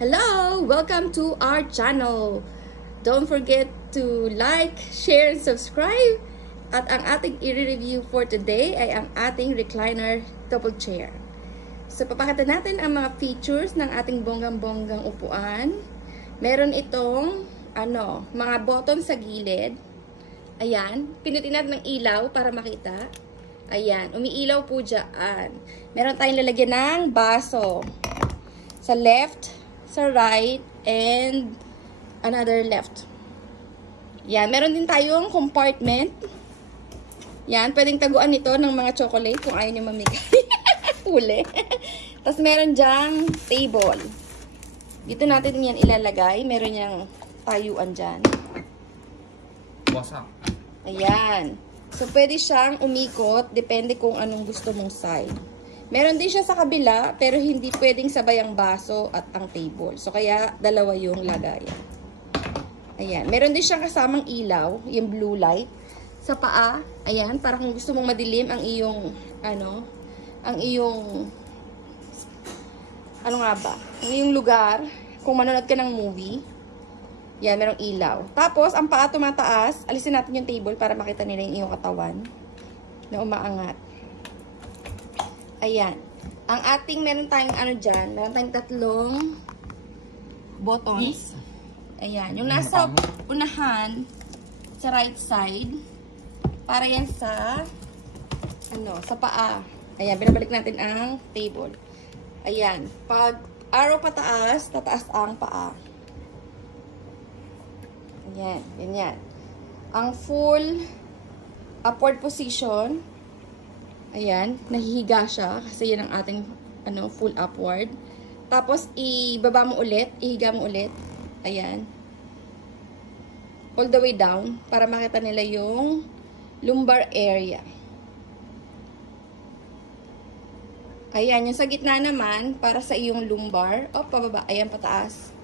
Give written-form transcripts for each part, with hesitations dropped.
Hello! Welcome to our channel. Don't forget to like, share, and subscribe. At ang ating i-review for today ay ang ating recliner double chair. So, papakita natin ang mga features ng ating bonggang-bonggang upuan. Meron itong, mga button sa gilid. Ayan. Pinutin natin ng ilaw para makita. Ayan. Umiilaw po dyan. Meron tayong lalagyan ng baso. Sa left, sa right, and another left. Yan. Meron din tayong compartment. Yan. Pwedeng taguan ito ng mga chocolate kung ayaw nyo mamigay. Uli. Tapos meron dyang table. Dito natin yan ilalagay. Meron yang tayuan dyan. Wasak. Ayan. So, pwede siyang umikot. Depende kung anong gusto mong side. Meron din siya sa kabila, pero hindi pwedeng sabay ang baso at ang table. So, kaya dalawa yung lagayan. Ayan. Meron din siyang kasamang ilaw, yung blue light. Sa paa, ayan, para kung gusto mong madilim ang iyong, ang iyong lugar, kung manonood ka ng movie, yan, merong ilaw. Tapos, ang paa tumataas, alisin natin yung table para makita nila yung iyong katawan na umaangat. Ayan. Ang ating, meron tayong dyan, meron tayong tatlong buttons. Ayan. Yung nasa unahan, sa right side, para yan sa, sa paa. Ayan, binabalik natin ang table. Ayan. Pag arrow pataas, tataas ang paa. Ayan, ganyan. Ang full upward position, ayan, nahihiga siya kasi yan ang ating full upward. Tapos ibaba mo ulit, ihiga mo ulit. Ayan. All the way down para makita nila yung lumbar area. Ayan, yung sa gitna naman para sa iyong lumbar, pababa, ayan pataas.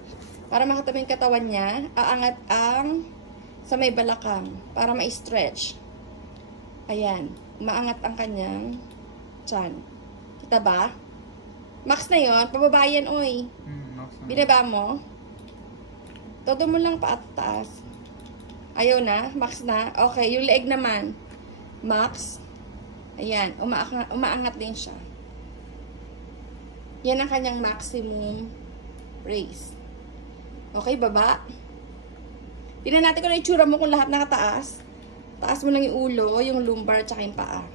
Para makita mo yung katawan niya, aangat ang sa may balakang para ma-stretch. Ayan. Maangat ang kanyang tiyan. Kita ba? Max na yon, pababa yan, oy. Binaba mo. Todo mo lang paataas. Ayaw na, max na. Okay, yung leeg naman. Max. Ayan, umaangat din siya. Yan ang kanyang maximum raise. Okay, baba. Tingnan natin kung itsura mo kung lahat nakataas. Taas mo lang yung ulo, yung lumbar, tsaka yung paa.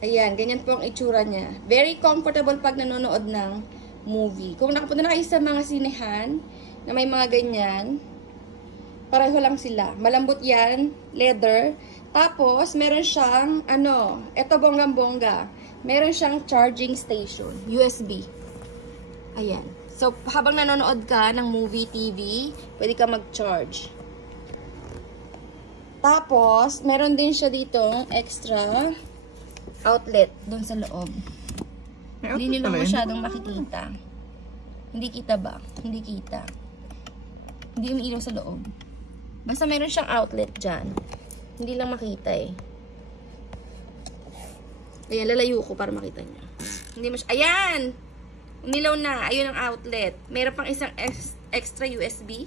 Ayan, ganyan po ang itsura niya. Very comfortable pag nanonood ng movie. Kung nakapunta na kayo sa mga sinehan na may mga ganyan, pareho lang sila. Malambot yan, leather. Tapos, meron siyang, eto bonggang-bongga. Meron siyang charging station, USB. Ayan. So, habang nanonood ka ng movie, TV, pwede ka mag-charge. Tapos, meron din siya ditong extra outlet doon sa loob. Hindi nila masyadong makikita. Hindi kita ba? Hindi kita. Hindi umiilaw sa loob. Basta meron siyang outlet dyan. Hindi lang makita eh. Ayan, lalayo ko para makita niya. Hindi ayan! Umilaw na. Ayun ang outlet. Meron pang isang extra USB.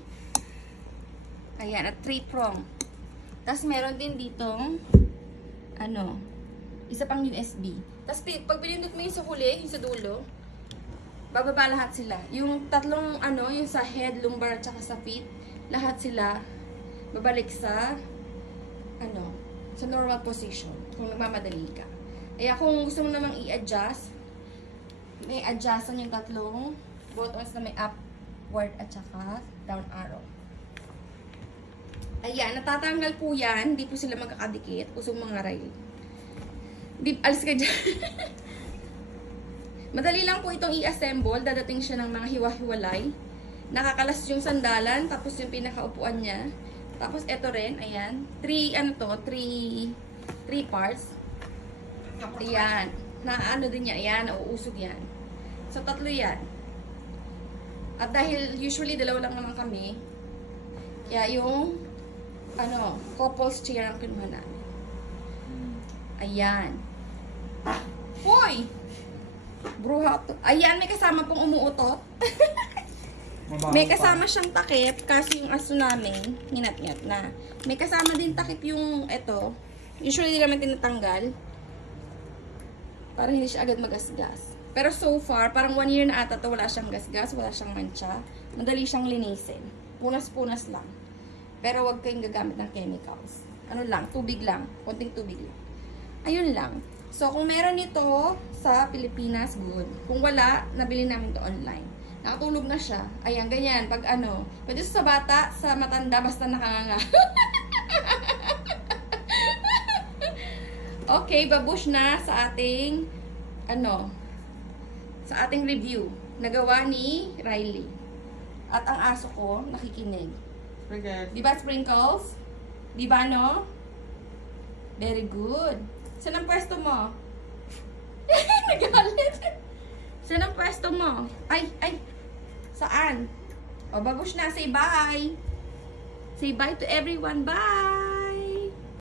Ayan, at 3-prong. Tapos meron din ditong isa pang USB. Tapos pag pinindot mo yung sa huli, yung sa dulo, bababa lahat sila. Yung tatlong yung sa head, lumbar, at saka sa feet, lahat sila babalik sa sa normal position kung nagmamadali ka. Kaya kung gusto mo namang i-adjust, may adjustan yung tatlong buttons na may upward at saka down arrow. Ayan, natatanggal po yan. Hindi po sila magkakadikit. Usong mga rail. Alis ka dyan. Madali lang po itong i-assemble. Dadating siya ng mga hiwa-hiwalay. Nakakalas yung sandalan. Tapos yung pinakaupuan niya. Tapos ito rin. Ayan. 3 parts. Ayan. Din niya. Ayan. Nauusog yan. So, 3 yan. At dahil usually dalawa lang naman kami, kaya yung couples chair ang kinuha namin. Ayan. Hoy! Bruha to. Ayan, may kasama pong umuutot. May kasama siyang takip, kasi yung aso namin, hinat-ngat na. May kasama din takip yung ito. Usually, hindi naman tinatanggal. Para hindi siya agad magasgas. Pero so far, parang 1 year na ata to, wala siyang gasgas, wala siyang mancha. Madali siyang linisin. Punas-punas lang. Pero wag kayong gagamit ng chemicals. Ano lang, tubig lang. Konting tubig lang. Ayun lang. So, kung meron ito sa Pilipinas, good. Kung wala, nabili namin to online. Nakatulog na siya. Ayan, ganyan. Pag ano, pwede sa bata, sa matanda, basta nakanganga. Okay, babush na sa ating, ano, sa ating review. Nagawa ni Riley. At ang aso ko, nakikinig. Diba, Sprinkles? Diba, no? Very good. Saan ang pwesto mo? Nagalit. Saan ang pwesto mo? Ay. Saan? O, babush na. Say bye. Say bye to everyone. Bye.